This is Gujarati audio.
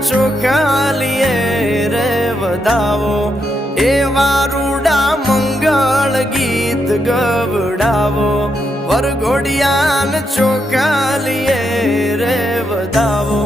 ચોખાલીએ રે વધાવો એવા રૂડા મંગળ ગીત ગવડાવો વરઘોડિયાન ચોખાલીએ રે વધાવો